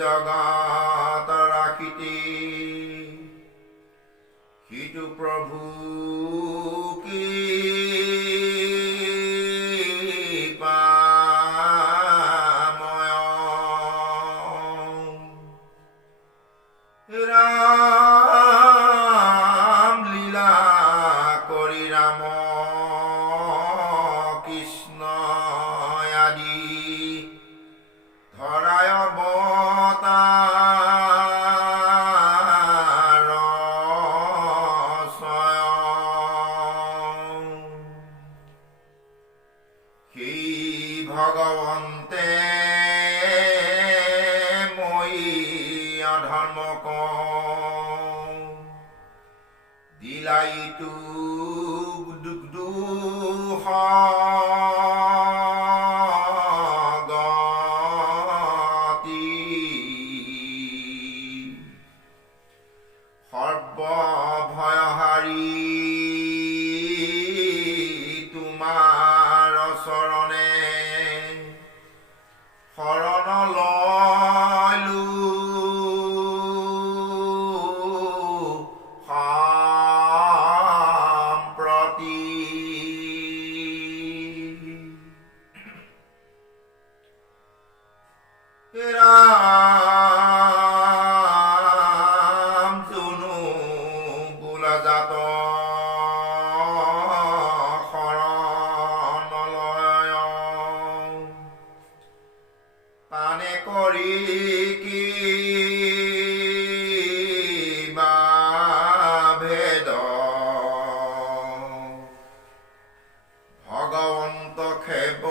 জগত ৰাখিতে সিটো প্ৰভু ভগৱন্তে মই অধৰ্ম দিলাইতো দুখ গতি সৰ্বভয়হাৰী তোমাৰ চৰণে শৰণ লয়লো সম্প্ৰতি ৰাম জুনু বোলা জাত পানে কৰি কি ভেদ ভগৱন্ত খেব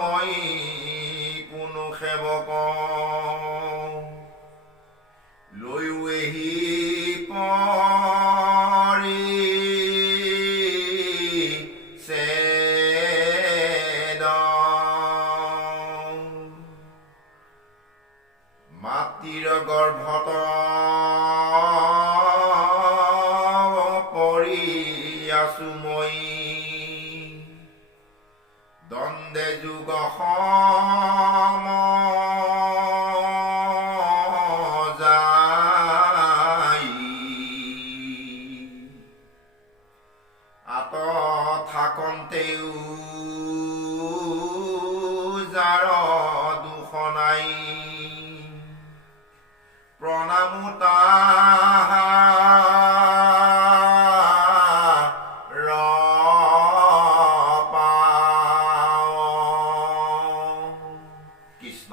মই কোনো সেৱক লৈও এহি মাতৃৰ গৰ্ভত পৰি আছো মই দ্বন্দ্বে যুগ যাই আত থাকন্তেও যাৰ দুখ নাই প্ৰণামো তাহাৰ কৃষ্ণ।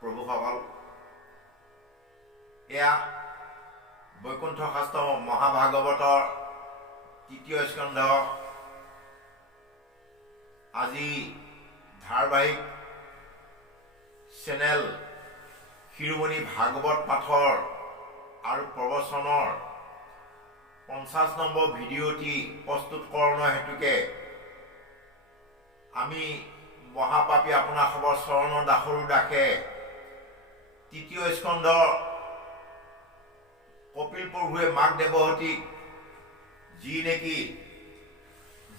প্ৰভুসকল, এয়া বৈকুণ্ঠ শাস্ত্ৰ মহাভাগৱতৰ ৩য় স্কন্ধ আজি ধাৰাবাহিক চেনেল শিৰোমণি ভাগৱত পাঠৰ আৰু প্ৰবচনৰ 50 নম্বৰ ভিডিঅ'টি প্ৰস্তুতকৰণৰ হেতুকে আমি মহাপাপী আপোনাসৱৰ চৰণৰ দাসৰো দাসে ৩য় স্কন্ধ কপিল প্ৰভুৱে মাক দেৱহতীক যি নেকি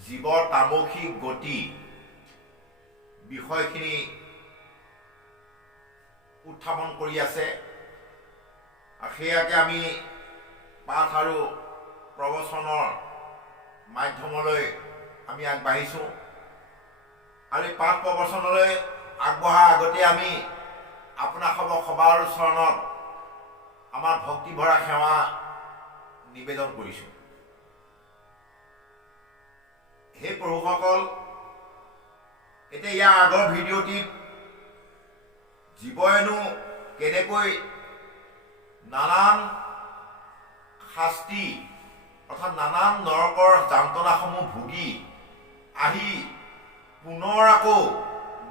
জীৱৰ তামসিক গতি বিষয়খিনি উত্থাপন কৰি আছে। সেয়াকে আমি পাঠ আৰু প্ৰবচনৰ মাধ্যমলৈ আমি আগবাঢ়িছোঁ আৰু এই পাঠ প্ৰবচনলৈ আগবঢ়াৰ আগতে আমি আপোনাসৱৰ সবাৰ চৰণত আমাৰ ভক্তি ভৰা সেৱা নিবেদন কৰিছোঁ। হে প্ৰভুসকল, এতিয়া ইয়াৰ আগৰ ভিডিঅ'টিত জীৱয়েনো কেনেকৈ নানান শাস্তি অৰ্থাৎ নানান নৰকৰ যান্ত্ৰণাসমূহ ভুগি আহি পুনৰ আকৌ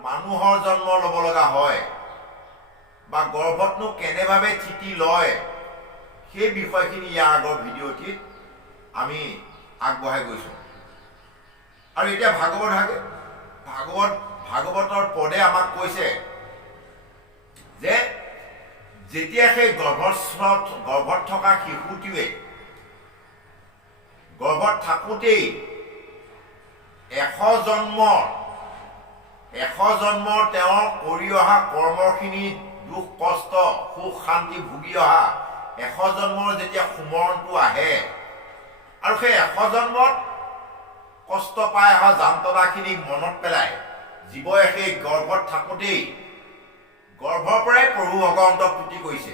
মানুহৰ জন্ম ল'ব লগা হয় বা গৰ্ভতনো কেনেভাৱে থিতি লয় সেই বিষয়খিনি ইয়াৰ আগৰ ভিডিঅ'টিত আমি আগবঢ়াই গৈছোঁ। আৰু এতিয়া ভাগৱতৰ পদে আমাক কৈছে যে যেতিয়া সেই গৰ্ভত থকা শিশুটিৱে গৰ্ভত থাকোঁতেই 100 জন্মৰ 100 জন্মৰ তেওঁৰ কৰি অহা কৰ্মখিনি দুখ কষ্ট সুখ শান্তি ভুগি অহা 100 জন্মৰ যেতিয়া সুমৰণটো আহে আৰু সেই 100 জন্মত কষ্ট পাই অহা যান্ত্ৰণাখিনিক মনত পেলাই জীৱই সেই গৰ্ভত থাকোঁতেই গৰ্ভৰ পৰাই প্ৰভু ভগৱন্তক তুতি কৰিছে।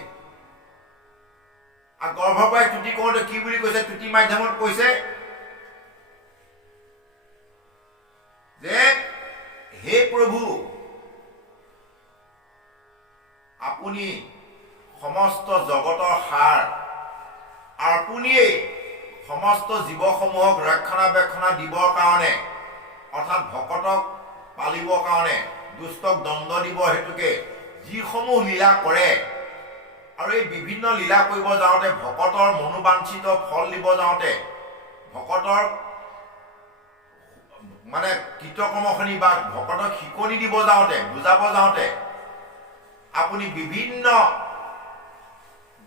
আৰু গৰ্ভৰ পৰাই তুতি কৰোঁতে কি বুলি কৈছে? তুতি মাধ্যমত কৈছে যে হে প্ৰভু, আপুনি সমস্ত জগতৰ সাৰ, আপুনিয়েই সমস্ত জীৱসমূহক ৰক্ষণাবেক্ষণা দিবৰ কাৰণে অৰ্থাৎ ভকতক পালিবৰ কাৰণে দুষ্টক দণ্ড দিব হেতুকে যিসমূহ লীলা কৰে আৰু এই বিভিন্ন লীলা কৰিব যাওঁতে ভকতৰ মনোবাঞ্ছিত ফল দিব যাওঁতে ভকতৰ মানে কৃতকৰ্মখিনি বা ভকতক শিকনি দিব যাওঁতে বুজাব যাওঁতে আপুনি বিভিন্ন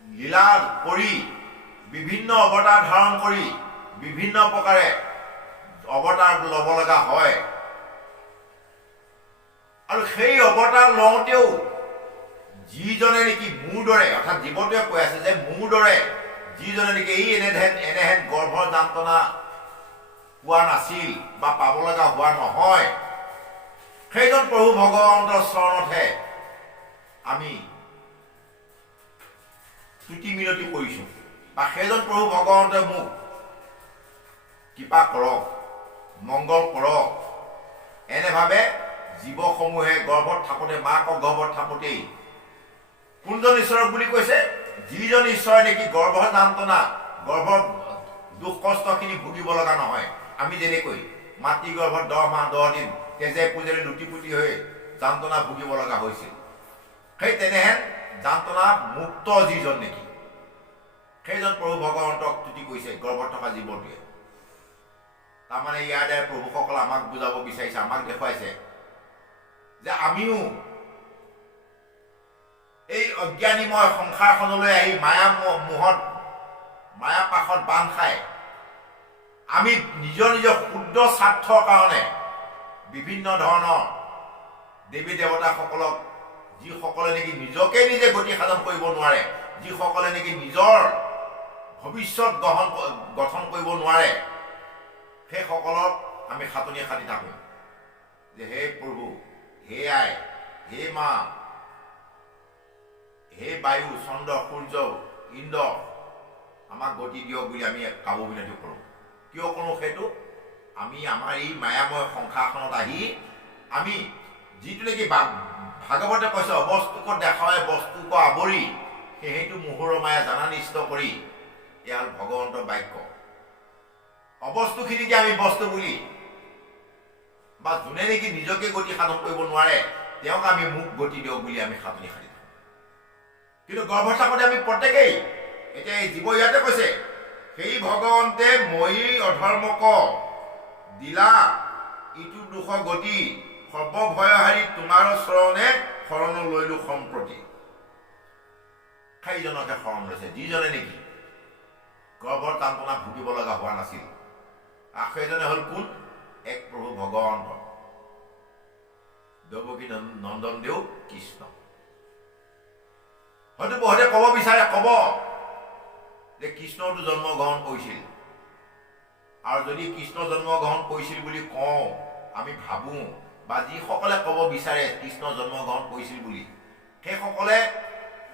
লীলা কৰি বিভিন্ন অৱতাৰ ধাৰণ কৰি বিভিন্ন প্ৰকাৰে অৱতাৰ ল'ব লগা হয় আৰু সেই অৱতাৰ লওঁতেও যিজনে নেকি মোৰ দৰে অৰ্থাৎ জীৱটোৱে কৈ আছে যে মোৰ দৰে যিজনে নেকি এই এনেহেন গৰ্ভৰ যান্ত্ৰণা পোৱা নাছিল বা পাব লগা হোৱা নহয়, সেইজন প্ৰভু ভগৱন্তৰ চৰণতহে আমি তুতি মিনতি কৰিছোঁ বা সেইজন প্ৰভু ভগৱন্তে মোক কৃপা কৰক, মংগল কৰক। এনেভাৱে জীৱসমূহে গৰ্ভত থাকোঁতে মাকৰ গৰ্ভত থাকোঁতেই কোনজন ঈশ্বৰক বুলি কৈছে? যিজন ঈশ্বৰে নেকি গৰ্ভৰ যান্ত্ৰণা গৰ্ভৰ দুখ কষ্টখিনি ভুগিব লগা নহয়। আমি যেনেকৈ মাতৃ গৰ্ভত 10 মাহ 10 দিন তেজে পুজেৰে লুটি পুটি হৈ যান্ত্ৰণা ভুগিব লগা হৈছিল, সেই তেনেহেন যান্ত্ৰণা মুক্ত যিজন নেকি সেইজন প্ৰভু ভগৱন্তক তুতি কৰিছে গৰ্ভত থকা জীৱটোৱে। তাৰমানে ইয়াতে প্ৰভুসকল আমাক বুজাব বিচাৰিছে, আমাক দেখুৱাইছে যে আমিও এই অজ্ঞানীময় সংসাৰখনলৈ আহি মায়া মোহত মায়া পাশত বান্ধ খাই আমি নিজৰ নিজৰ ক্ষুদ্ৰ স্বাৰ্থৰ কাৰণে বিভিন্ন ধৰণৰ দেৱী দেৱতাসকলক, যিসকলে নেকি নিজকে নিজে গতি সাধন কৰিব নোৱাৰে, যিসকলে নেকি নিজৰ ভৱিষ্যত গঠন কৰিব নোৱাৰে, সেইসকলক আমি সাতনি খাটি থাকোঁ যে হে প্ৰভু, হে আই, হে মা, হে বায়ু, চন্দ্ৰ, সূৰ্য, ইন্দ্ৰ, আমাক গতি দিয়ক বুলি আমি কাবু বিনতি কৰোঁ। কিয় কৰোঁ সেইটো? আমি আমাৰ এই মায়াময় সংসাৰখনত আহি আমি যিটো নেকি ভাগৱতে কৈছে অবস্তুক দেখাই বস্তুক আৱৰি সেইটো মোহৰ মায়া জানা নিষ্ট কৰি, এয়া হ'ল ভগৱন্তৰ বাক্য। অবস্তুখিনিকে আমি বস্তু বুলি বা যোনে নেকি নিজকে গতি সাধন কৰিব নোৱাৰে তেওঁক আমি মোক গতি দিয়ক বুলি আমি সাতনি খাটি থাকোঁ। কিন্তু গৰ্ভত থাকোঁতে আমি প্ৰত্যেকেই, এতিয়া এই জীৱ ইয়াতে কৈছে সেই ভগৱন্তে মই অধৰ্মক দিলা ইটো দুখ গতি সৰ্বভয়হাৰী তোমাৰ চৰণে শৰণ লৈলো সম্প্ৰতি। সেইজনকে শৰণ লৈছে যিজনে নেকি গৰ্ভৰ যান্ত্ৰণা ভুগিব লগা হোৱা নাছিল। আৰু সেইজনে হ'ল কোন? এক প্ৰভু ভগৱন্ত দেৱকী নন্দন দেৱ কৃষ্ণ। হয়তো বহুতে ক'ব বিচাৰে, ক'ব যে কৃষ্ণটো জন্মগ্ৰহণ কৰিছিল, আৰু যদি কৃষ্ণ জন্মগ্ৰহণ কৰিছিল বুলি কওঁ আমি ভাবোঁ বা যিসকলে ক'ব বিচাৰে কৃষ্ণ জন্মগ্ৰহণ কৰিছিল বুলি, সেইসকলে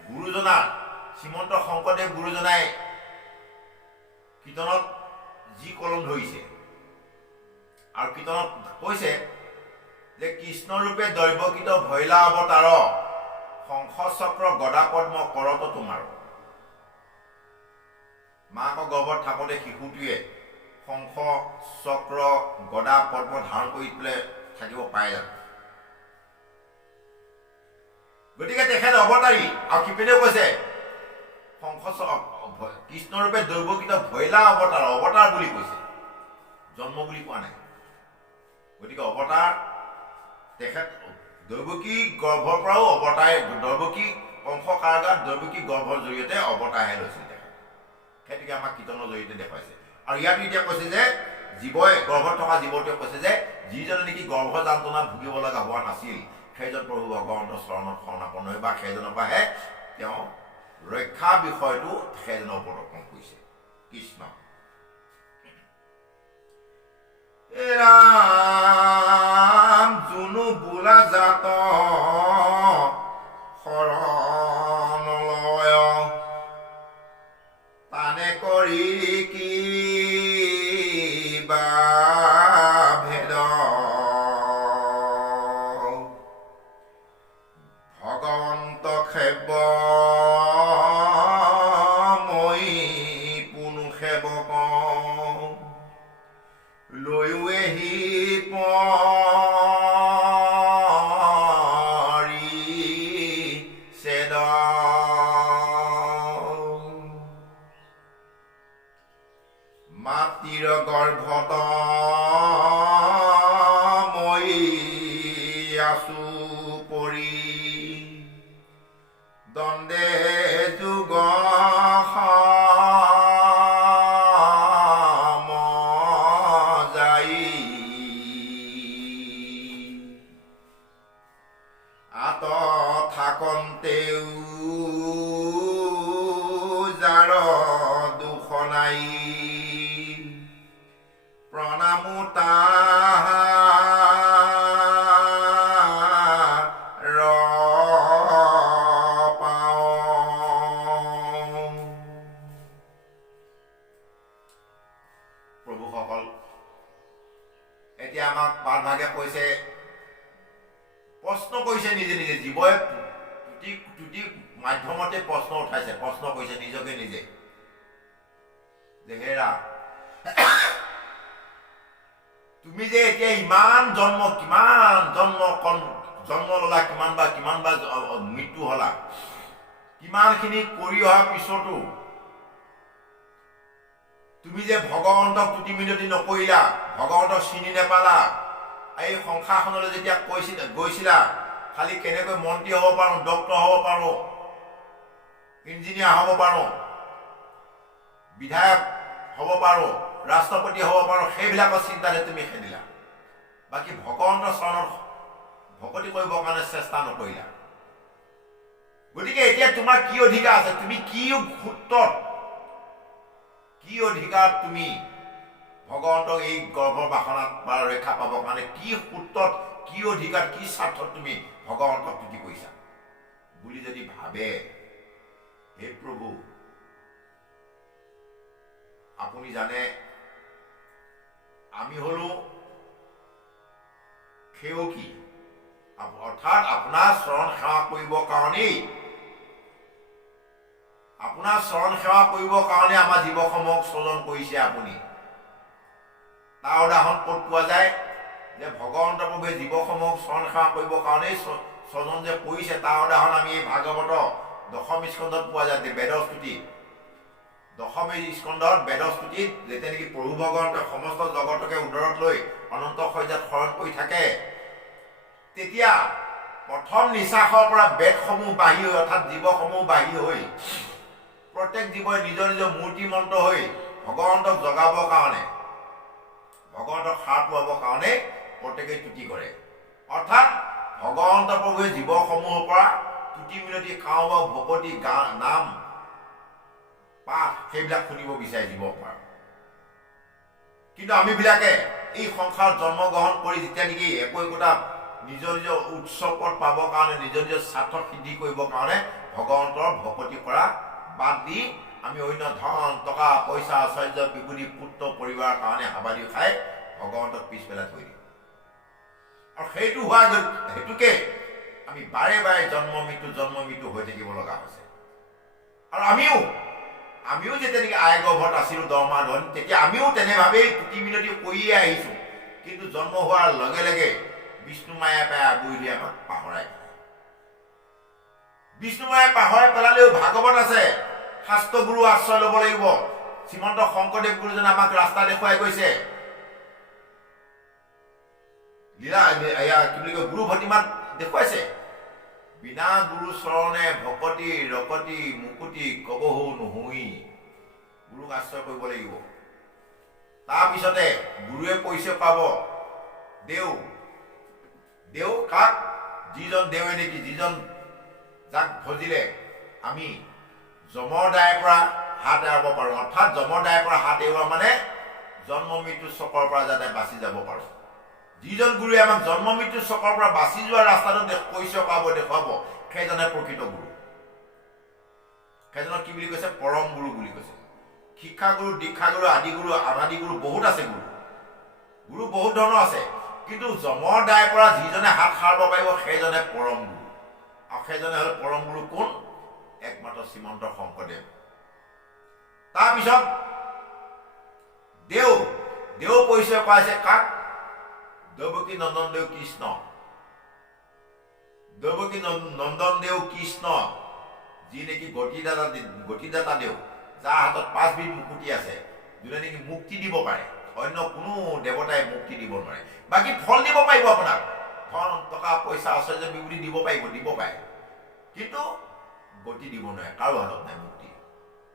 গুৰুজনা শ্ৰীমন্ত শংকৰদেৱ গুৰুজনাই কীৰ্তনত যি কলম ধৰিছে আৰু কীৰ্তনত কৈছে যে কৃষ্ণৰূপে দৈৱকীত ভৈলা অৱতাৰ শংখ চক্ৰ গদা পদ্ম কৰত তোমাৰ। মাকৰ গৰ্ভত থাকোঁতে শিশুটোৱে শংখ চক্ৰ গদা পদ্ম ধাৰণ কৰি পেলাই থাকিব পাৰে জানো? গতিকে তেখেত অৱতাৰী। আৰু সিপিনেও কৈছে শংখ কৃষ্ণৰূপে দৈৱকীত ভৈলা অৱতাৰ, অৱতাৰ বুলি কৈছে, জন্ম বুলি কোৱা নাই। গতিকে অৱতাৰ তেখেত দৈৱকী গৰ্ভৰ পৰাও অৱতাৰ, দৈৱকী কংস কাৰাগাৰত দৈৱকী গৰ্ভৰ জৰিয়তে অৱতাৰহে লৈছিল তেখেত। সেইটোকে আমাক কীৰ্তনৰ জৰিয়তে দেখুৱাইছে। আৰু ইয়াতো এতিয়া কৈছে যে জীৱই গৰ্ভত থকা জীৱটোৱে কৈছে যে যিজনে নেকি গৰ্ভ যান্ত্ৰণা ভুগিব লগা হোৱা নাছিল সেইজন প্ৰভু ভগৱন্তৰ চৰণত শৰণাপন্ন হৈ বা সেইজনৰ পৰাহে তেওঁ ৰক্ষা বিষয়টো সেইজনৰ ওপৰত অৰ্পণ কৰিছে। কৃষ্ণ ৰাম জুনু বোলা জাত শৰণলয় তানে কৰি কি বা ভেদ ভগৱন্ত সেৱ মই পুনু সেৱক লৈয়েহি পৰি চেদ মাতৃৰ গৰ্ভত মই আছো পৰি দণ্ডে যুগ যাই আত থাকন্তেও যাৰ দুখ নাই প্ৰণামো তাহাৰ পাওঁ। প্ৰভুসকল এতিয়া আমাক পাঠভাগে কৈছে প্ৰশ্ন কৰিছে নিজে নিজে জীৱই তুতি মাধ্যমতে প্ৰশ্ন উঠাইছে প্ৰশ্ন কৰিছে নিজকে নিজে যে হেৰা তুমি যে এতিয়া ইমান জন্ম কিমান জন্ম ললা কিমান বা মৃত্যু হলা কিমানখিনি কৰি অহাৰ পিছতো তুমি যে ভগৱন্তক তুতি মিনতি নকৰিলা ভগৱন্তক চিনি নেপালা এই সংসাৰখনলৈ যেতিয়া গৈছিলা খালি কেনেকৈ মন্ত্ৰী হ'ব পাৰো ডক্টৰ হ'ব পাৰো ইঞ্জিনিয়াৰ হ'ব পাৰো বিধায়ক হ'ব পাৰো ৰাষ্ট্ৰপতি হ'ব পাৰো সেইবিলাকৰ চিন্তাৰে তুমি খেদিলা বাকী ভগৱন্তৰ চৰণত ভকতি কৰিবৰ কাৰণে চেষ্টা নকৰিলা। গতিকে এতিয়া তোমাৰ কি অধিকাৰ আছে তুমি কি সূত্ৰত কি অধিকাৰ তুমি ভগৱন্তক এই গৰ্ভৰ বাসনাত বা ৰক্ষা পাবৰ কাৰণে কি সূত্ৰত কি অধিকাৰ কি স্বাৰ্থত তুমি ভগৱন্তক তুতি কৰিছা বুলি যদি ভাবে হে প্ৰভু আপুনি জানে আমি হলো সেৱকী অৰ্থাৎ আপোনাৰ চৰণ সেৱা কৰিবৰ কাৰণেই আপোনাৰ চৰণ সেৱা কৰিবৰ কাৰণে আমাৰ জীৱসমূহক স্বজন কৰিছে আপুনি। তাৰ উদাহৰণ ক'ত পোৱা যায় যে ভগৱন্ত প্ৰভুৱে জীৱসমূহক চৰণ সেৱা কৰিবৰ কাৰণেই স্বজন যে কৰিছে তাৰ উদাহৰণ আমি এই ভাগৱত দশম স্কন্ধত পোৱা যায় বেদস্তুতি দশম স্কন্ধত বেদস্তুতিত যেতিয়া নেকি প্ৰভু ভগৱন্তই সমস্ত জগতকে উদৰত লৈ অনন্ত শয্যাত শৰণ কৰি থাকে তেতিয়া প্ৰথম নিশ্বাসৰ পৰা বেদসমূহ বাঢ়ি হৈ অৰ্থাৎ জীৱসমূহ বাঢ়ি হৈ প্ৰত্যেক জীৱই নিজৰ নিজৰ মূৰ্তি মন্ত্ৰ হৈ ভগৱন্তক জগাবৰ কাৰণে ভগৱন্তক সাৰ পোৱাবৰ কাৰণে প্ৰত্যেকে তুতি কৰে অৰ্থাৎ ভগৱন্ত প্ৰভুৱে জীৱসমূহৰ পৰা তুতি মিনতি কাওঁ বা ভকতি নাম পাঠ সেইবিলাক শুনিব বিচাৰে জীৱৰ পৰা। কিন্তু আমিবিলাকে এই সংসাৰত জন্মগ্ৰহণ কৰি যেতিয়া নেকি একোটা নিজৰ নিজৰ উৎসৱত পাবৰ কাৰণে নিজৰ নিজৰ স্বাৰ্থ সিদ্ধি কৰিবৰ কাৰণে ভগৱন্তৰ ভকতি কৰা বাদ দি আমি অন্য ধন টকা পইচা ঐশ্বৰ্য বিবুধি পুত্ৰ পৰিবাৰৰ কাৰণে হাবাদি খাই ভগৱন্তক পিছপেলাই থৈ দিওঁ আৰু সেইটো হোৱা হেতুকে আমি বাৰে বাৰে জন্ম মৃত্যু হৈ থাকিব লগা হৈছে। আৰু আমিও যেতিয়া নেকি আই গৰ্ভত আছিলোঁ দৰমা ধন তেতিয়া আমিও তেনেভাৱেই তুতি মিনতি কৰিয়ে আহিছোঁ কিন্তু জন্ম হোৱাৰ লগে লগে বিষ্ণু মায়াই পাই আগুৰি দি আমাক পাহৰাই পেলায়। বিষ্ণু মায়াই পাহৰাই পেলালেও ভাগৱত আছে শাস্ত্ৰ গুৰু আশ্ৰয় ল'ব লাগিব। শ্ৰীমন্ত শংকৰদেৱ গুৰুজনে আমাক ৰাস্তা দেখুৱাই গৈছে লীলা কি বুলি কয় গুৰু ভতিমাত দেখুৱাইছে বিনা গুৰু চৰণে ভকতি ৰকতি মুকুতি কবহু নুহুই গুৰুক আশ্ৰয় কৰিব লাগিব। তাৰপিছতে গুৰুৱে কৈছে পাব দেও দেও কাক যিজন দেৱে নেকি যিজন যাক ভজিলে আমি যমৰ দায়ৰ পৰা হাত এৰাব পাৰোঁ। অৰ্থাৎ যমৰ দায়ৰ পৰা হাত এৰোৱা মানে জন্ম মৃত্যুৰ চকৰ পৰা যাতে বাচি যাব পাৰোঁ। যিজন গুৰুৱে আমাক জন্ম মৃত্যুৰ চকৰ পৰা বাচি যোৱা ৰাস্তাটো কৈছে পাব দেখুৱাব সেইজনে প্ৰকৃত গুৰু। সেইজনক কি বুলি কৈছে? পৰম গুৰু বুলি কৈছে। শিক্ষাগুৰু, দীক্ষাগুৰু, আদিগুৰু, অনাদিগুৰু বহুত আছে। গুৰু বহুত ধৰণৰ আছে, কিন্তু যমৰ দায়ৰ পৰা যিজনে হাত সাৰিব পাৰিব সেইজনে পৰম গুৰু। আৰু সেইজনে হ'ল পৰম গুৰু কোন? একমাত্ৰ শ্ৰীমন্ত শংকৰদেৱ। তাৰপিছত দেও পৰিচয় কৰাইছে কাক? দৈৱকী নন্দন দেৱ কৃষ্ণ। দৈৱকী নন্দন দেৱ কৃষ্ণ যি নেকি গতিদাতা দেও, যাৰ হাতত 5 বিধ মুকুতি আছে, যোনে নেকি মুক্তি দিব পাৰে। অন্য কোনো দেৱতাই মুক্তি দিব নোৱাৰে। বাকী ফল দিব পাৰিব, আপোনাক ধন টকা পইচা ঐশ্বৰ্য বিভূতি দিব পাৰে, কিন্তু গতি দিব নোৱাৰে। কাৰো হাতত নাই মুক্তি,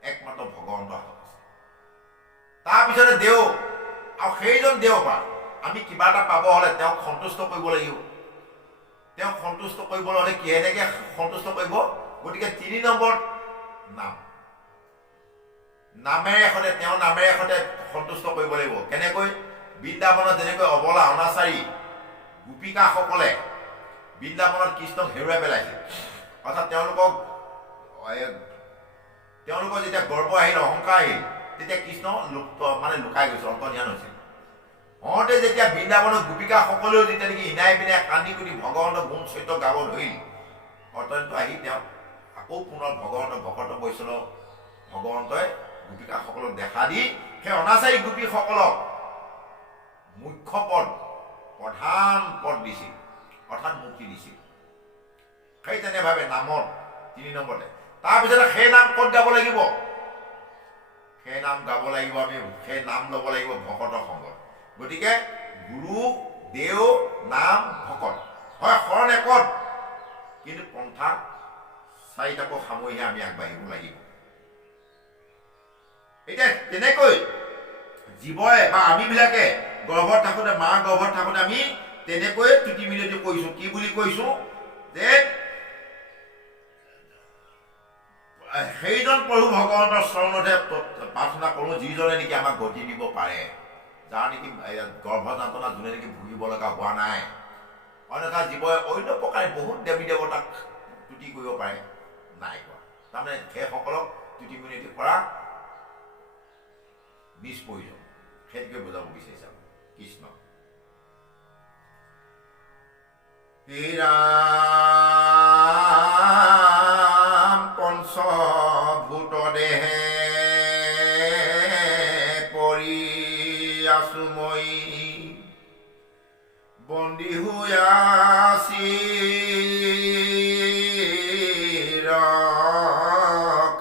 একমাত্ৰ ভগৱন্তৰ হাতত আছে। তাৰপিছতে দেও, আৰু সেইজন দেওৰ পৰা আমি কিবা এটা পাব হ'লে তেওঁক সন্তুষ্ট কৰিব লাগিব। তেওঁক সন্তুষ্ট কৰিবলৈ হ'লে কেনেকৈ সন্তুষ্ট কৰিব? গতিকে 3 নম্বৰ নামেৰে সৈতে, তেওঁৰ নামেৰে সৈতে সন্তুষ্ট কৰিব লাগিব। কেনেকৈ? বৃন্দাবনত যেনেকৈ অবলা অনাচাৰী গোপিকাসকলে বৃন্দাবনত কৃষ্ণক হেৰুৱাই পেলাইছিল, অৰ্থাৎ তেওঁলোকৰ যেতিয়া গৰ্ব আহিল, অহংকাৰ আহিল, তেতিয়া কৃষ্ণ লুকাই গৈছিল, অন্তৰ্ধান হৈছিল। হওঁতে যেতিয়া বৃন্দাবনৰ গোপিকাসকলেও যেতিয়া নেকি ইনাই বিনাই কান্দি কুটি ভগৱন্তৰ গুণ চৰিত্ৰ গাব ধৰিল, অত্যন্ত আহি তেওঁ আকৌ পুনৰ ভগৱন্তৰ ভকত বৈষ্ণৱ ভগৱন্তই গোপিকাসকলক দেখা দি সেই অনাচাৰী গোপীসকলক মুখ্য পদ, প্ৰধান পদ দিছিল, অৰ্থাৎ মুক্তি দিছিল। সেই তেনেভাৱে নামত 3 নম্বৰতে। তাৰপিছতে সেই নাম ক'ত গাব লাগিব? সেই নাম গাব লাগিব আমি, সেই নাম ল'ব লাগিব ভকতৰ সংগত। গতিকে গুৰু, দেও, নাম, ভকত হয় শৰণ একত, কিন্তু পন্থা 4টাকো সামৰিহে আমি আগবাঢ়িব লাগিব। এতিয়া তেনেকৈ জীৱই বা আমিবিলাকে গৰ্ভত থাকোঁতে, মাৰ গৰ্ভত থাকোঁতে আমি তেনেকৈ তুতি মিনতি কৰিছোঁ। কি বুলি কৈছোঁ? যে সেইজন প্ৰভু ভগৱন্তৰ চৰণতহে প্ৰাৰ্থনা কৰোঁ যিজনে নেকি আমাক গতি দিব পাৰে, যাৰ নেকি গৰ্ভ যাতনা যোনে নেকি ভুগিব লগা হোৱা নাই। অন্যথা জীৱই অন্য প্ৰকাৰে বহুত দেৱী দেৱতাক তুতি কৰিব পাৰে, নাই কোৱা। তাৰমানে সেইসকলক তুতি মিনতি কৰা নিষ্প্ৰয়োজন, সেইটোকে বুজাব বিচাৰিছে কৃষ্ণ। ৰাম পঞ্চভূত দেহে পৰি আছো মই, বন্দী হৈ আছি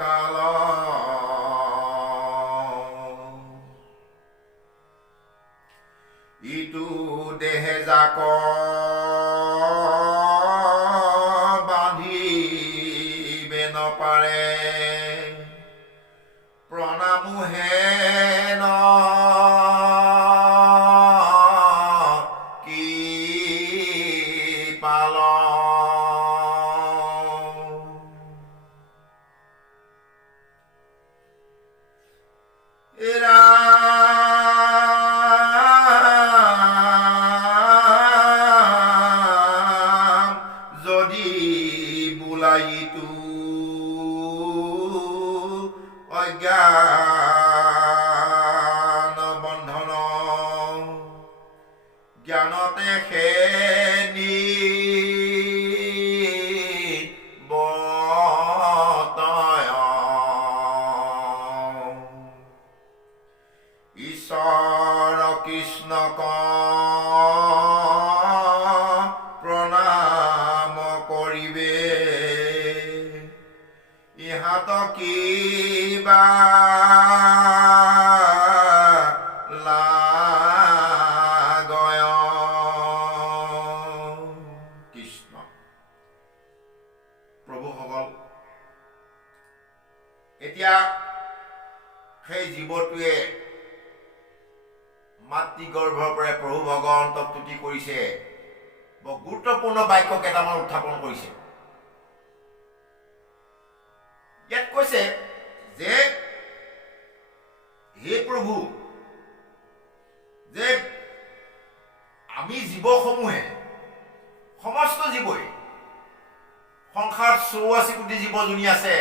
কাল, ইটো দেহে যাক বান্ধিবে নপাৰে, প্ৰণামো হেন কি পাল। যদি বোলাইতো অজ্ঞান বন্ধন, জ্ঞানতে খেনি বতয়, ঈশ্বৰ কৃষ্ণক প্ৰণাম কৰিবে, ইহাত কিবা লাগয়। কৃষ্ণ প্ৰভুসকল, এতিয়া সেই জীৱটোৱে মাতৃগৰ্ভৰ পৰা প্ৰভু ভগৱন্তক তুতি কৰিছে। বৰ গুৰুত্বপূৰ্ণ বাক্য কেইটামান উত্থাপন কৰিছে। ইয়াত কৈছে যে হে প্ৰভু, যে আমি জীৱসমূহে, সমস্ত জীৱই, সংসাৰত 84 কোটি জীৱ জনী আছে,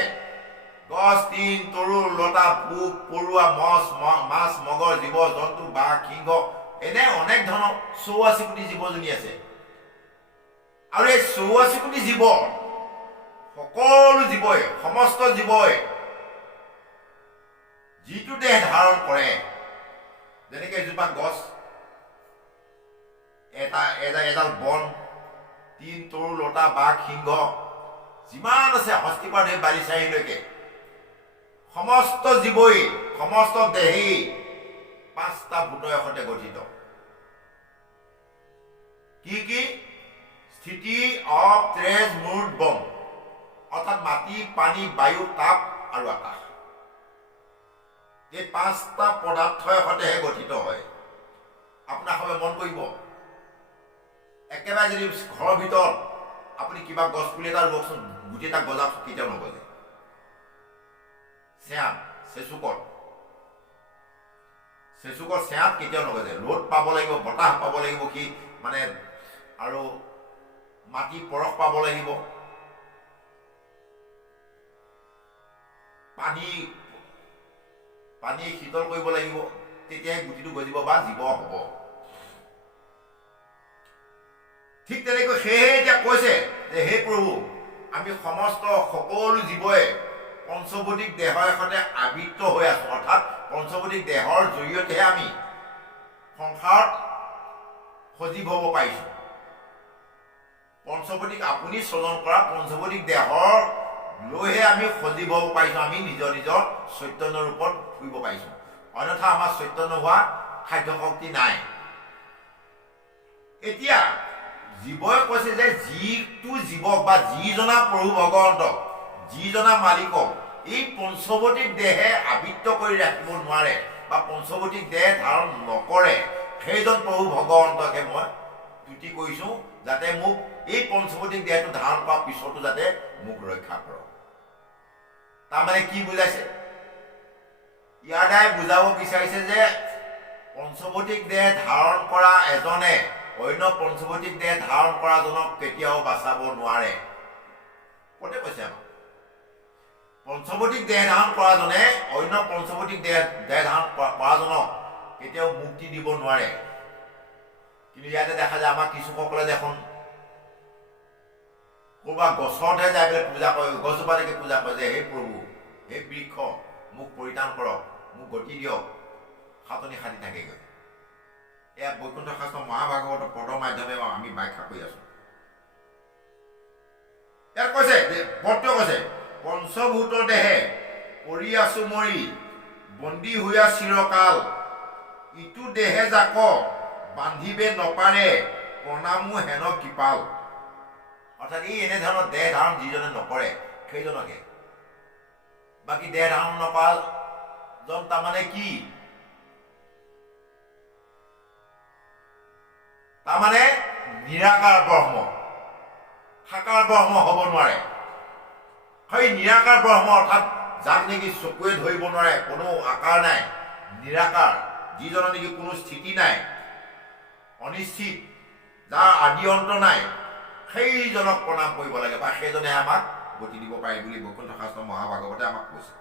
গছ, তিন, তৰুল, লতা, পোক, পৰুৱা, মাছ, মগৰ, জীৱ জন্তু, বাঘ, সিংহ, এনে অনেক ধৰণৰ 84 কোটি জীৱ জনী আছে। আৰু এই 84 কোটি জীৱ, সকলো জীৱই, সমস্ত জীৱই যিটো দেহ ধাৰণ কৰে, যেনেকৈ এজোপা গছ, এডাল বন, তিন, তৰু, লতা, বাঘ, সিংহ, যিমান আছে হস্তিপাৰ এই বালিচাহীলৈকে, সমস্ত জীৱই, সমস্ত দেহেই 5টা ভূতৰ সৈতে গঠিত। কি কি? স্থিতি, অপ, তেজ, মূৰ্ত, বম, অৰ্থাৎ মাটি, পানী, বায়ু, তাপ আৰু আকাশ। এই 5টা পদাৰ্থৰ সৈতেহে গঠিত হয়। আপোনাৰ সবে মন কৰিব, একেবাৰে যদি ঘৰৰ ভিতৰত আপুনি কিবা গছ পুলি এটা ৰুৱকচোন, গুটি এটা গজাত কেতিয়াও নগজে। চেচুকত চেঁয়াত কেতিয়াও নগজে। ৰ'দ পাব লাগিব, বতাহ পাব লাগিব, কি মানে আৰু মাটি পৰশ পাব লাগিব, পানী শীতল কৰিব লাগিব, তেতিয়াহে গুটিটো গজিব বা জীৱ হ'ব। ঠিক তেনেকৈ সেয়েহে এতিয়া কৈছে যে হে প্ৰভু, আমি সমস্ত সকলো জীৱই পঞ্চভৌতিক দেহৰ সৈতে আবৃত্ত হৈ আছো। অৰ্থাৎ পঞ্চভৌতিক দেহৰ জৰিয়তেহে আমি সংসাৰত সজীৱ হ'ব পাৰিছো। পঞ্চভৌতিক আপুনি সৃজন কৰা পঞ্চভৌতিক দেহৰ লৈহে আমি সজীৱ হ'ব পাৰিছো। আমি নিজৰ নিজৰ চৈতন্য ৰূপত ফুৰিব পাৰিছো। অন্যথা আমাৰ চৈতন্য হোৱা খাদ্য শক্তি নাই। এতিয়া জীৱই কৈছে যে যিটো জীৱক বা যিজনা প্ৰভু ভগৱন্তক, যিজনা মালিকক এই পঞ্চভৌতিক দেহে আবৃত্ত কৰি ৰাখিব নোৱাৰে বা পঞ্চভৌতিক দেহ ধাৰণ নকৰে, সেইজন প্ৰভু ভগৱন্তকে মই তুতি কৰিছো, যাতে মোক এই পঞ্চভৌতিক দেহটো ধাৰণ কৰাৰ পিছতো যাতে মোক ৰক্ষা কৰক। তাৰমানে কি বুজাইছে? ইয়াৰ দ্বাৰাই বুজাব বিচাৰিছে যে পঞ্চভৌতিক দেহ ধাৰণ কৰা এজনে অন্য পঞ্চভৌতিক দেহ ধাৰণ কৰাজনক কেতিয়াও বাচাব নোৱাৰে। কোনে কৈছে আমাক? পঞ্চভৌতিক দেহ ধাৰণ কৰাজনে অন্য পঞ্চভৌতিক দেহ ধাৰণ কৰাজনক কেতিয়াও মুক্তি দিব নোৱাৰে। কিন্তু ইয়াতে দেখা যায় আমাৰ কিছুসকলে দেখোন ক'ৰবাত গছতহে যাই পেলাই পূজা কৰে, গছজোপালৈকে পূজা কৰে যে হে প্ৰভু, হে বৃক্ষ, মোক পৰিত্ৰাণ কৰক, মোক গতি দিয়ক, সাতনি সাতি থাকেগৈ। এয়া বৈকুণ্ঠ শাস্ত্ৰ মহাভাগৱতৰ পদৰ মাধ্যমে আমি ব্যাখ্যা কৰি আছো। ইয়াত কৈছে, ভক্তই কৈছে, পঞ্চভূত দেহে পৰি আছো মৰি, বন্দী হৈয়া চিৰকাল, ইটো দেহে যাক বান্ধিবে নপাৰে, প্ৰণামো হেন কৃপাল। অৰ্থাৎ এই এনেধৰণৰ দেহ ধাৰণ যিজনে নকৰে সেইজনকে। বাকী দেহ ধাৰণ নকৰাজন তাৰমানে কি? তাৰমানে নিৰাকাৰ ব্ৰহ্ম, সাকাৰ ব্ৰহ্ম হ'ব নোৱাৰে। সেই নিৰাকাৰ ব্ৰহ্ম অৰ্থাৎ যাক নেকি চকুৱে ধৰিব নোৱাৰে, কোনো আকাৰ নাই, নিৰাকাৰ, যিজনৰ নেকি কোনো স্থিতি নাই, অনিশ্চিত, যাৰ আদি অন্ত নাই, সেইজনক প্ৰণাম কৰিব লাগে বা সেইজনে আমাক গতি দিব পাৰে বুলি বৈকুণ্ঠ শাস্ত্ৰ মহাভাগৱতে আমাক কৈছে।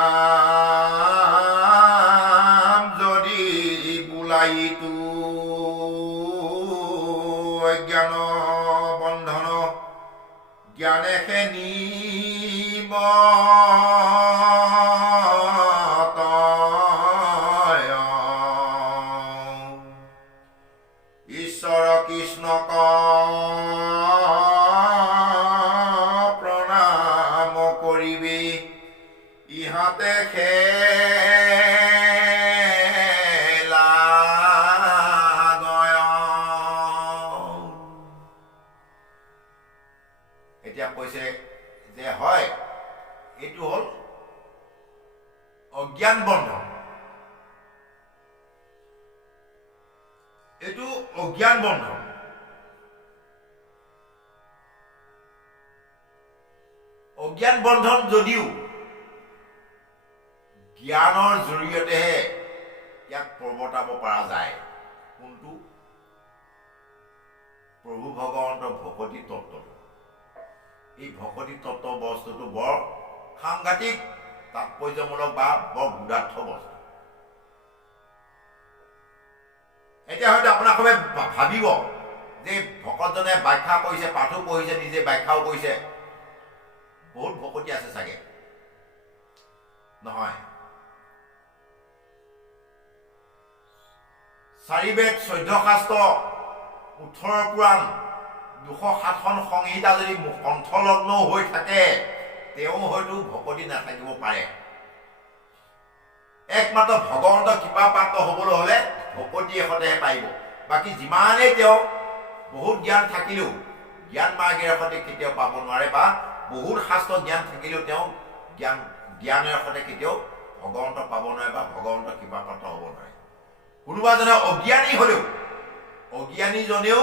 ৰাম যদি বোলাইতো অজ্ঞান বন্ধন, জ্ঞানেহে নিব ঈশ্বৰ কৃষ্ণক প্ৰণাম কৰিবি, ইহাতে খেলা গয়। এতিয়া কৈছে যে হয়, এইটো হ'ল অজ্ঞান বন্ধন। এইটো অজ্ঞান বন্ধন। অজ্ঞান বন্ধন যদিও জ্ঞানৰ জৰিয়তেহে ইয়াক প্ৰৱৰ্তাব পৰা যায়। কোনটো? প্ৰভু ভগৱন্তৰ ভকতি তত্ত্বটো। এই ভকতি তত্ত্ব বস্তুটো বৰ সাংঘাতিক তাৎপৰ্যমূলক বা বৰ গুদাৰ্থ বস্তু। এতিয়া হয়তো আপোনাক সবে ভাবিব যে ভকতজনে ব্যাখ্যা কৰিছে, পাঠো পঢ়িছে, নিজে ব্যাখ্যাও কৰিছে, বহুত ভকতি আছে চাগে। নহয়, 4 বেদ, 14 শাস্ত্ৰ, 18 পুৰাণ, 207খন সংহিতা যদি কণ্ঠলগ্ন হৈ থাকে, তেওঁ হয়তো ভকতি নাথাকিব পাৰে। একমাত্ৰ ভগৱন্ত কৃপাপ্ৰাপ্ত হ'বলৈ হ'লে ভকতি এখতেহে পাৰিব। বাকী যিমানেই তেওঁ বহুত জ্ঞান থাকিলেও জ্ঞান মাৰ্গেৰে সৈতে কেতিয়াও পাব নোৱাৰে, বা বহুত শাস্ত্ৰ জ্ঞান থাকিলেও তেওঁ জ্ঞানেৰে সৈতে কেতিয়াও ভগৱন্ত পাব নোৱাৰে বা ভগৱন্ত কৃপাপ্ৰাপ্ত হ'ব নোৱাৰে। কোনোবা জনে অজ্ঞানী হ'লেও অজ্ঞানীজনেও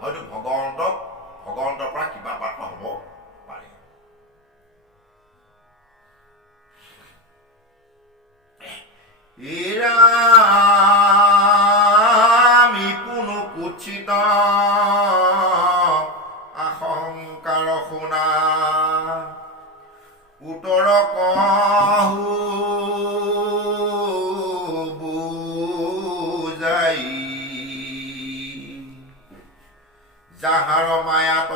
হয়তো ভগৱন্তৰ পৰা কৃপাপ্ৰাপ্ত হ'ব পাৰে। আমি পুনু কুচিত আশংকাৰ শুনা উত্তৰ কহু বুজাই যাহাৰ মায়াত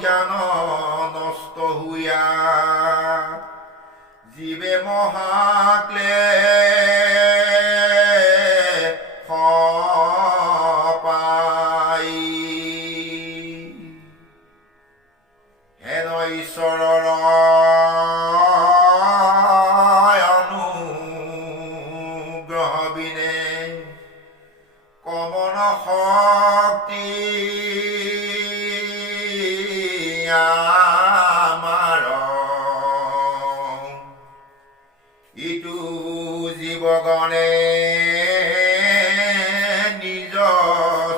জ্ঞান নষ্ট হুয়া জীৱে মহাক্লে পাই হেন ঈশ্বৰৰ অনুগ্ৰহ বিনে কমন শক্তি আমাৰ ইটো জীৱগণে নিজ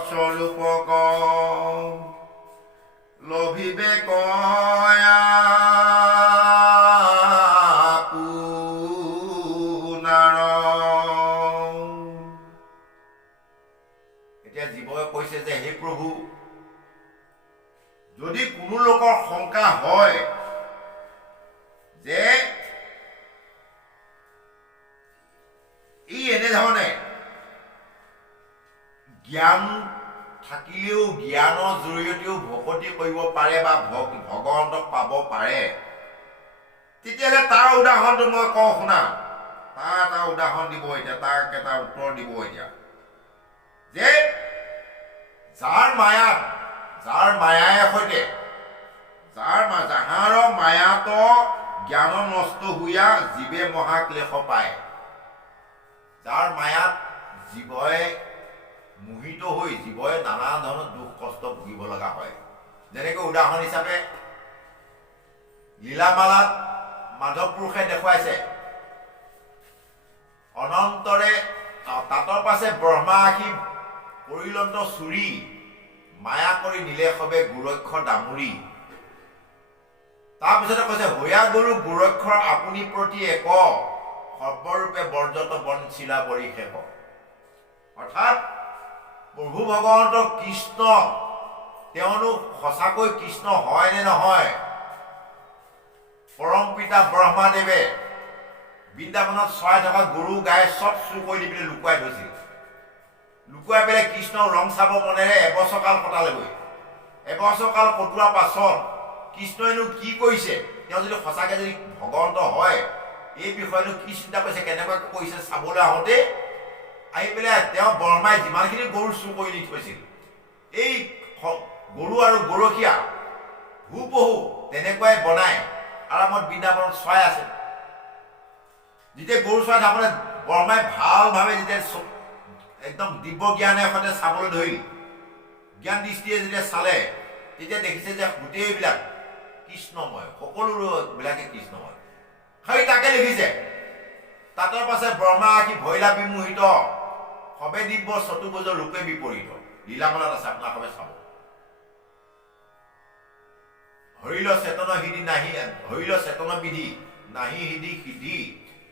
স্বৰূপক লভিবে কয়া পুনাৰ। এতিয়া জীৱই কৈছে যে হে প্ৰভু, যদি কোনো লোকৰ শংকা হয় যে ই এনেধৰণে জ্ঞান থাকিলেও জ্ঞানৰ জৰিয়তেও ভকতি কৰিব পাৰে বা ভগৱন্তক পাব পাৰে, তেতিয়াহ'লে তাৰ উদাহৰণটো মই কওঁ শুনা। তাৰ এটা উদাহৰণ দিব এতিয়া, তাক এটা উত্তৰ দিব এতিয়া, যে যাৰ মায়াৰ সৈতে যাহাৰ মায়াত জ্ঞান নষ্ট হুয়া জীৱে মহাক্লেশ পায়। যাৰ মায়াত জীৱই মোহিত হৈ জীৱই নানা ধৰণৰ দুখ কষ্ট ভুগিব লগা হয়। যেনেকৈ উদাহৰণ হিচাপে লীলামালাত মাধৱ পুৰুষে দেখুৱাইছে, অনন্তৰে তাতৰ পাছে ব্ৰহ্মা আহি পৰিলন্ত চুৰি মায়া কৰি নিলে সবে গোৰক্ষ ডামুৰি। তাৰপিছতে কৈছে হয়া গৰু গোৰক্ষৰ আপুনি প্ৰতি এক সৰ্বৰূপে বৰ্জত বনশিলা বৰি শেষ। অৰ্থাৎ প্ৰভু ভগৱন্ত কৃষ্ণ তেওঁনো সঁচাকৈ কৃষ্ণ হয় নে নহয়? পৰম পিতা ব্ৰহ্মাদেৱে বৃন্দাবনত চৰাই থকা গৰু গাই চব চুৰ কৰি দি পেলাই লুকুৱাই থৈছিল। লুকুৱাই পেলাই কৃষ্ণক ৰং চাব মনেৰে এবছৰকাল কটালেগৈ। এবছৰকাল কটোৱাৰ পাছত কৃষ্ণইনো কি কৰিছে, তেওঁ যদি সঁচাকৈ যদি ভগৱন্ত হয়, এই বিষয়টো কি চিন্তা কৰিছে, কেনেকৈ কৰিছে চাবলৈ আহোঁতে আহি পেলাই তেওঁ ব্ৰহ্মাই যিমানখিনি গৰু চুৰ কৰি নি থৈছিল, এই গৰু আৰু গৰখীয়া হুবহু তেনেকুৱাই বনাই আৰামত বৃন্দাবনত চৰাই আছে। যেতিয়া গৰু চৰাই থাকোঁতে ব্ৰহ্মাই ভালভাৱে যেতিয়া একদম দিব্য জ্ঞানে সৈতে চাবলৈ ধৰিল, জ্ঞান দৃষ্টিয়ে যেতিয়া চালে, তেতিয়া দেখিছে যে গোটেইবিলাক কৃষ্ণময়, সকলোবিলাকে কৃষ্ণময়। সেই তাকে লিখিছে তাতে পাছে ব্ৰহ্মা আখি ভৈলা বিমোহিত সবে দিব্য চতুৰ্ভুজ ৰূপে বিপৰীত লীলামলাত আছে আপোনাক সবে চাব হৰিল চেতন সিদ্ধি নাহি হৰিল চেতন বিধি নাহি সিদ্ধি সিদ্ধি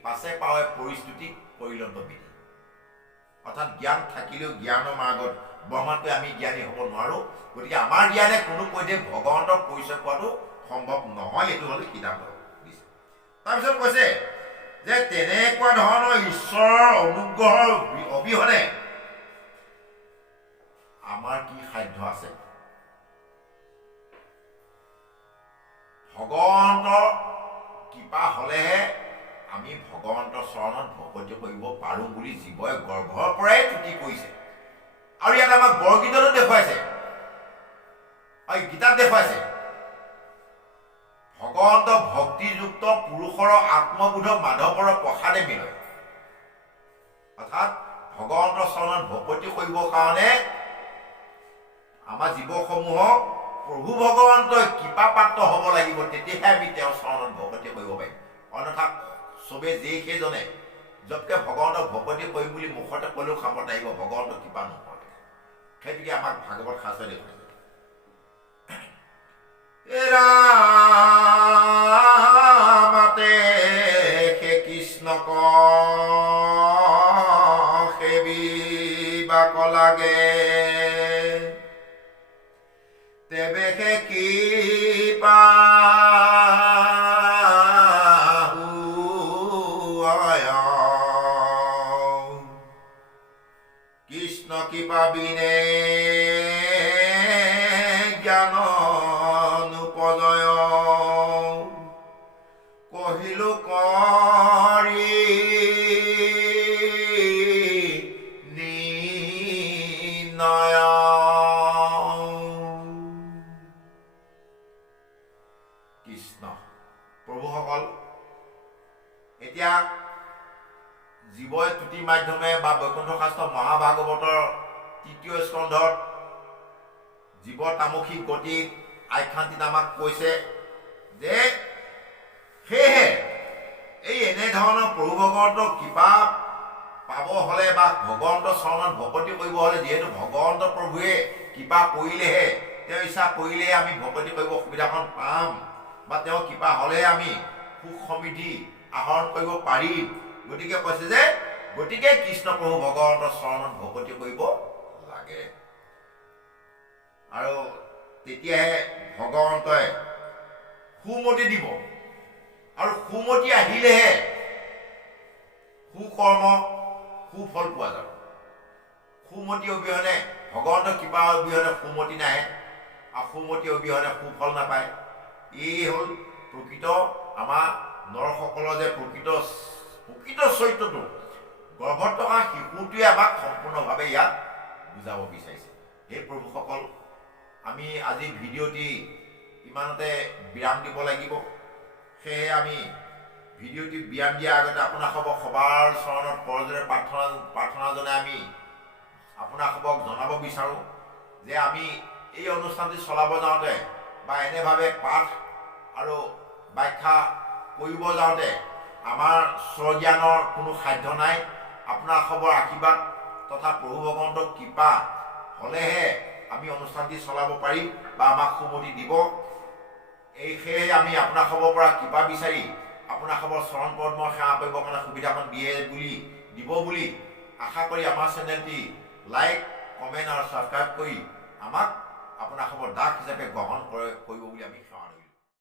পাছে পাৱে পৰিস্থিতি পৰিলত বিধি অৰ্থাৎ জ্ঞান থাকিলেও জ্ঞানৰ মাৰ্গত ব্ৰহ্মাতকৈ আমি জ্ঞানী হ'ব নোৱাৰোঁ গতিকে আমাৰ জ্ঞানে কোনো পধ্যে ভগৱন্তৰ পৰিচয় পোৱাটো সম্ভৱ নহয় এইটো হ'ল সিদ্ধান্ত দিছে তাৰপিছত কৈছে যে তেনেকুৱা ধৰণৰ ঈশ্বৰৰ অনুগ্ৰহৰ অবিহনে আমাৰ কি সাধ্য আছে ভগৱন্তৰ কৃপা হ'লেহে আমি ভগৱন্তৰ চৰণত ভকতি কৰিব পাৰোঁ বুলি জীৱই গৰ্ভৰ পৰাই তুতি কৰিছে আৰু ইয়াত আমাক বৰগীততো দেখুৱাইছে আৰু গীতাত দেখুৱাইছে ভগৱন্ত ভক্তিযুক্ত পুৰুষৰ আত্মবোধ মাধৱৰ প্ৰসাদে মিলয় অৰ্থাৎ ভগৱন্তৰ চৰণত ভকতি কৰিবৰ কাৰণে আমাৰ জীৱসমূহক প্ৰভু ভগৱন্তই কৃপাপ্ৰাপ্ত হ'ব লাগিব তেতিয়াহে আমি তেওঁৰ চৰণত ভকতি কৰিব পাৰিম অন্যথা চবে সেইজনে যতকে ভগৱন্তক ভকতি কৰিম বুলি মুখতে ক'লেও কামত আহিব ভগৱন্তৰ কৃপা নোহোৱাকৈ সেইটোকে আমাক ভাগৱত শাস্ত্ৰই দেখুৱাইছে ৰামতে হে কৃষ্ণক সেবিবাক লাগে তেবে হে কৃপা কৃষ্ণ কৃপা বিনে জ্ঞান নুপজয় কহিলো কৰি নিৰ্ণয় কৃষ্ণ প্ৰভুসকল এতিয়া জীৱই তুতি মাধ্যমে বা বৈকুণ্ঠ শাস্ত্ৰ মহাভাগৱতৰ ৩য় স্কন্ধত জীৱ তামসিক গতিত আখ্যান্তিত আমাক কৈছে যে সেয়েহে এই এনেধৰণৰ প্ৰভু ভগৱন্তৰ কৃপা পাব হ'লে বা ভগৱন্তৰ চৰণত ভকতি কৰিব হ'লে যিহেতু ভগৱন্ত প্ৰভুৱে কৃপা কৰিলেহে তেওঁ ইচ্ছা কৰিলেহে আমি ভকতি কৰিব সুবিধাখন পাম বা তেওঁৰ কৃপা হ'লেহে আমি সুখ সমৃদ্ধি আহৰণ কৰিব পাৰিম গতিকে কৈছে যে গতিকে কৃষ্ণ প্ৰভু ভগৱন্তৰ চৰণত ভকতি কৰিব লাগে আৰু তেতিয়াহে ভগৱন্তই সুমতি দিব আৰু সুমতি আহিলেহে সুকৰ্ম সুফল পোৱা যাব সুমতি অবিহনে ভগৱন্তৰ কৃপা অবিহনে সুমতি নাহে আৰু সুমতি অবিহনে সুফল নাপায় এই হ'ল প্ৰকৃত আমাৰ নৰসকলৰ যে প্ৰকৃত চৰিত্ৰটো গৰ্ভত থকা শিশুটোৱে আমাক সম্পূৰ্ণভাৱে ইয়াত বুজাব বিচাৰিছে সেই প্ৰভুসকল আমি আজি ভিডিঅ'টি ইমানতে বিৰাম দিব লাগিব সেয়ে আমি ভিডিঅ'টি বিৰাম দিয়াৰ আগতে আপোনালোকক সবাৰ চৰণত কৰজোৰে প্ৰাৰ্থনা জনাই আমি আপোনালোকক জনাব বিচাৰোঁ যে আমি এই অনুষ্ঠানটি চলাব যাওঁতে বা এনেভাৱে পাঠ আৰু ব্যাখ্যা কৰিব যাওঁতে আমাৰ স্বজ্ঞানৰ কোনো সাধ্য নাই আপোনালোকৰ আশীৰ্বাদ তথা প্ৰভু ভগৱন্তৰ কৃপা হ'লেহে আমি অনুষ্ঠানটি চলাব পাৰিম বা আমাক সুমতি দিব সেয়েহে আমি আপোনালোকৰ পৰা কৃপা বিচাৰি আপোনালোকৰ চৰণ পদ্ম সেৱা কৰিবৰ কাৰণে সুবিধাখন দিব বুলি আশা কৰি আমাৰ চেনেলটি লাইক কমেণ্ট আৰু ছাবস্ক্ৰাইব কৰি আমাক আপোনালোকৰ দাস হিচাপে গ্ৰহণ কৰিব বুলি আমি সেৱা